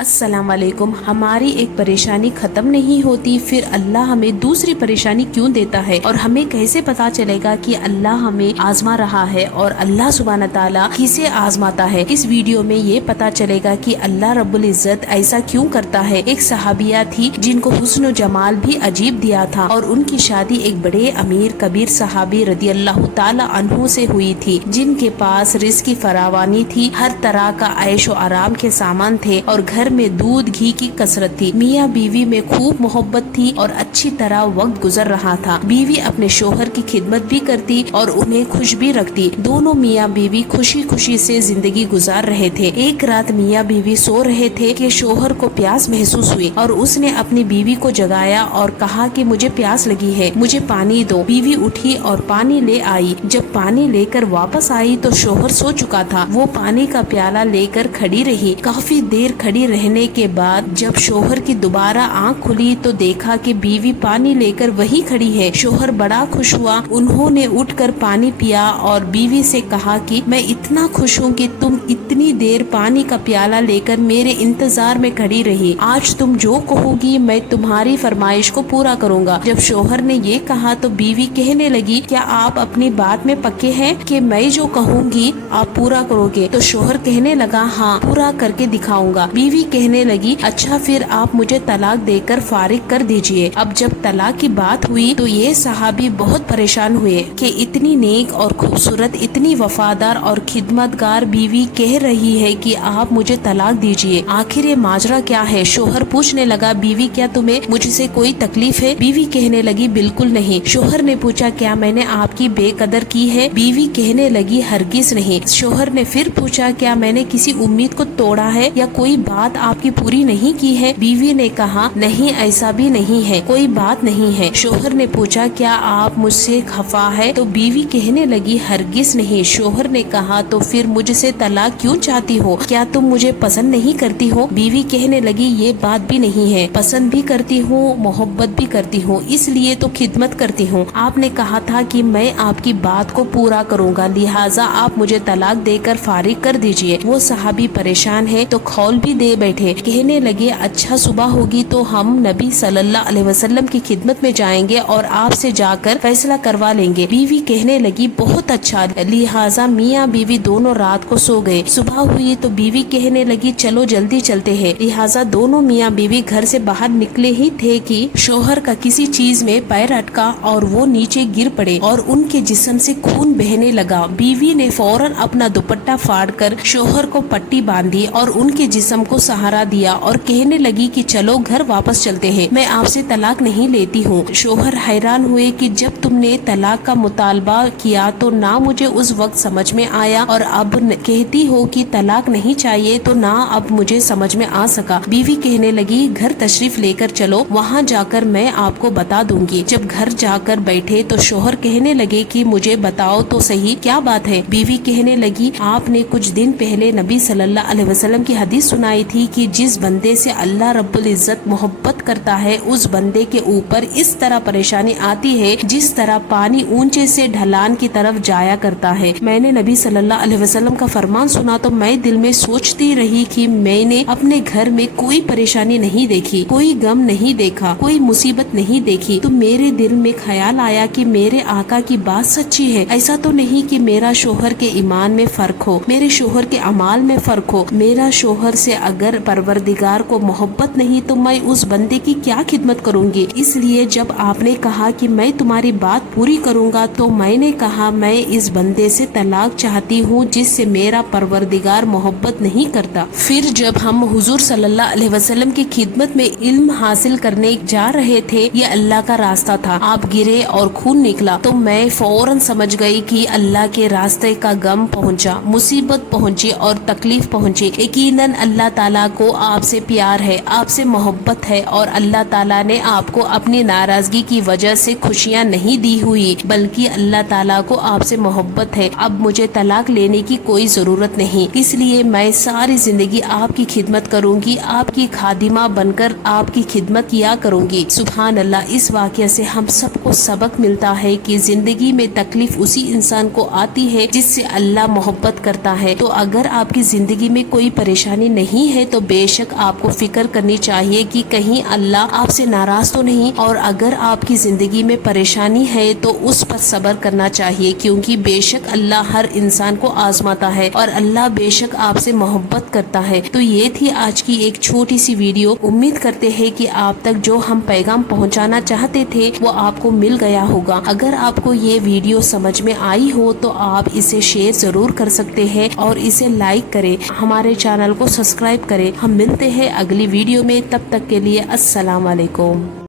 अस्सलाम वालेकुम। हमारी एक परेशानी खत्म नहीं होती, फिर अल्लाह हमें दूसरी परेशानी क्यों देता है और हमें कैसे पता चलेगा कि अल्लाह हमें आजमा रहा है और अल्लाह सुब्हान ताला किसे आजमाता है। इस वीडियो में ये पता चलेगा कि अल्लाह रब्बुल इज्जत ऐसा क्यों करता है। एक सहाबिया थी जिनको हुस्न जमाल भी अजीब दिया था और उनकी शादी एक बड़े अमीर कबीर सहाबी रदी अल्लाह ताला अन्हु से हुई थी, जिनके पास रिज़्क़ की फरावानी थी, हर तरह का ऐशो आराम के सामान थे और घर में दूध घी की कसरत थी। मियाँ बीवी में खूब मोहब्बत थी और अच्छी तरह वक्त गुजर रहा था। बीवी अपने शोहर की खिदमत भी करती और उन्हें खुश भी रखती। दोनों मियाँ बीवी खुशी खुशी से जिंदगी गुजार रहे थे। एक रात मियाँ बीवी सो रहे थे कि शोहर को प्यास महसूस हुई और उसने अपनी बीवी को जगाया और कहा कि मुझे प्यास लगी है, मुझे पानी दो। बीवी उठी और पानी ले आई। जब पानी लेकर वापस आई तो शोहर सो चुका था। वो पानी का प्याला लेकर खड़ी रही। काफी देर खड़ी रहने के बाद जब शोहर की दोबारा आंख खुली तो देखा कि बीवी पानी लेकर वही खड़ी है। शोहर बड़ा खुश हुआ। उन्होंने उठकर पानी पिया और बीवी से कहा कि मैं इतना खुश हूँ कि तुम इतनी देर पानी का प्याला लेकर मेरे इंतजार में खड़ी रही। आज तुम जो कहोगी मैं तुम्हारी फरमाइश को पूरा करूँगा। जब शोहर ने ये कहा तो बीवी कहने लगी, क्या आप अपनी बात में पक्के हैं कि मैं जो कहूँगी आप पूरा करोगे? तो शोहर कहने लगा, हाँ पूरा करके दिखाऊंगा। बीवी कहने लगी, अच्छा फिर आप मुझे तलाक देकर फारिग कर दीजिए। अब जब तलाक की बात हुई तो ये सहाबी बहुत परेशान हुए कि इतनी नेक और खूबसूरत, इतनी वफादार और खिदमतगार बीवी कह रही है कि आप मुझे तलाक दीजिए, आखिर ये माजरा क्या है? शोहर पूछने लगा, बीवी क्या तुम्हें मुझसे कोई तकलीफ है? बीवी कहने लगी, बिल्कुल नहीं। शोहर ने पूछा, क्या मैंने आपकी बेकदर की है? बीवी कहने लगी, हरगिज नहीं। शोहर ने फिर पूछा, क्या मैंने किसी उम्मीद को तोड़ा है या कोई बात आपकी पूरी नहीं की है? बीवी ने कहा, नहीं ऐसा भी नहीं है, कोई बात नहीं है। शोहर ने पूछा, क्या आप मुझसे खफा है? तो बीवी कहने लगी, हरगिज नहीं। शोहर ने कहा, तो फिर मुझसे तलाक क्यों चाहती हो? क्या तुम मुझे पसंद नहीं करती हो? बीवी कहने लगी, ये बात भी नहीं है, पसंद भी करती हूँ, मोहब्बत भी करती हूँ, इसलिए तो खिदमत करती हूँ। आपने कहा था कि मैं आपकी बात को पूरा करूँगा, लिहाजा आप मुझे तलाक देकर फारिग कर दीजिए। वो सहाबी परेशान है तो खौल भी दे बैठे। कहने लगे, अच्छा सुबह होगी तो हम नबी सल्लल्लाहु अलैहि वसल्लम की खिदमत में जाएंगे और आपसे जाकर फैसला करवा लेंगे। बीवी कहने लगी, बहुत अच्छा। लिहाजा मियाँ बीवी दोनों रात को सो गए। सुबह हुई तो बीवी कहने लगी, चलो जल्दी चलते हैं। लिहाजा दोनों मियाँ बीवी घर से बाहर निकले ही थे कि शोहर का किसी चीज में पैर अटका और वो नीचे गिर पड़े और उनके जिस्म से खून बहने लगा। बीवी ने फौरन अपना दुपट्टा फाड़कर शोहर को पट्टी बांधी और उनके जिस्म को सहारा दिया और कहने लगी कि चलो घर वापस चलते हैं, मैं आपसे तलाक नहीं लेती हूँ। शोहर हैरान हुए कि जब तुमने तलाक का मुतालबा किया तो ना मुझे उस वक्त समझ में आया और अब कहती हो कि तलाक नहीं चाहिए तो ना अब मुझे समझ में आ सका। बीवी कहने लगी, घर तशरीफ लेकर चलो, वहाँ जाकर मैं आपको बता दूंगी। जब घर जाकर बैठे तो शोहर कहने लगे कि मुझे बताओ तो सही, क्या बात है? बीवी कहने लगी, आपने कुछ दिन पहले नबी सल्लल्लाहु अलैहि वसल्लम की हदीस सुनाई थी कि जिस बंदे से अल्लाह रब्बुल इज्जत मोहब्बत करता है उस बंदे के ऊपर इस तरह परेशानी आती है जिस तरह पानी ऊंचे से ढलान की तरफ जाया करता है। मैंने नबी सल्लल्लाहु अलैहि वसल्लम का फरमान सुना तो मैं दिल में सोचती रही कि मैंने अपने घर में कोई परेशानी नहीं देखी, कोई गम नहीं देखा, कोई मुसीबत नहीं देखी। तो मेरे दिल में ख्याल आया कि मेरे आका की बात सच्ची है। ऐसा तो नहीं कि मेरा शोहर के ईमान में फर्क हो, मेरे शोहर के अमाल में फर्क हो। मेरा शोहर से अगर परवरदिगार को मोहब्बत नहीं तो मैं उस बंदे की क्या खिदमत करूंगी? इसलिए जब आपने कहा कि मैं तुम्हारी बात पूरी करूंगा तो मैंने कहा मैं इस बंदे से तलाक चाहती हूँ जिससे मेरा परवरदिगार मोहब्बत नहीं करता। फिर जब हम हुजूर सल्लल्लाहु अलैहि वसल्लम की खिदमत में इल्म हासिल करने जा रहे थे, ये अल्लाह का रास्ता था। आप गिरे और खून निकला तो मैं फौरन समझ गई कि अल्लाह के रास्ते का गम पहुंचा, मुसीबत पहुंची और तकलीफ पहुंची। यकीनन अल्लाह ताला को आपसे प्यार है, आपसे मोहब्बत है और अल्लाह ताला ने आपको अपनी नाराजगी की वजह से खुशियां नहीं दी हुई, बल्कि अल्लाह ताला को आपसे मोहब्बत है। अब मुझे तलाक लेने की कोई जरूरत नहीं, इसलिए मैं सारी जिंदगी आपकी खिदमत करूंगी, आपकी खादिमा बनकर आपकी खिदमत किया करूंगी। सुभान अल्लाह। इस वाक़या से हम सबको सबक मिलता है कि जिंदगी में तकलीफ उसी इंसान को आती है जिससे अल्लाह मोहब्बत करता है। तो अगर आपकी जिंदगी में कोई परेशानी नहीं है تو بے شک آپ کو فکر کرنی چاہیے کہ کہیں اللہ آپ سے ناراض تو نہیں، اور اگر آپ کی زندگی میں پریشانی ہے تو اس پر صبر کرنا چاہیے، کیونکہ بے شک اللہ ہر انسان کو آزماتا ہے اور اللہ بے شک آپ سے محبت کرتا ہے۔ تو یہ تھی آج کی ایک چھوٹی سی ویڈیو۔ امید کرتے ہیں کہ آپ تک جو ہم پیغام پہنچانا چاہتے تھے وہ آپ کو مل گیا ہوگا۔ اگر آپ کو یہ ویڈیو سمجھ میں آئی ہو تو آپ اسے شیئر ضرور کر سکتے ہیں اور اسے لائک کریں، ہمارے چینل کو سبسکرائب کریں۔ ہم ملتے ہیں اگلی ویڈیو میں، تب تک کے لیے السلام علیکم۔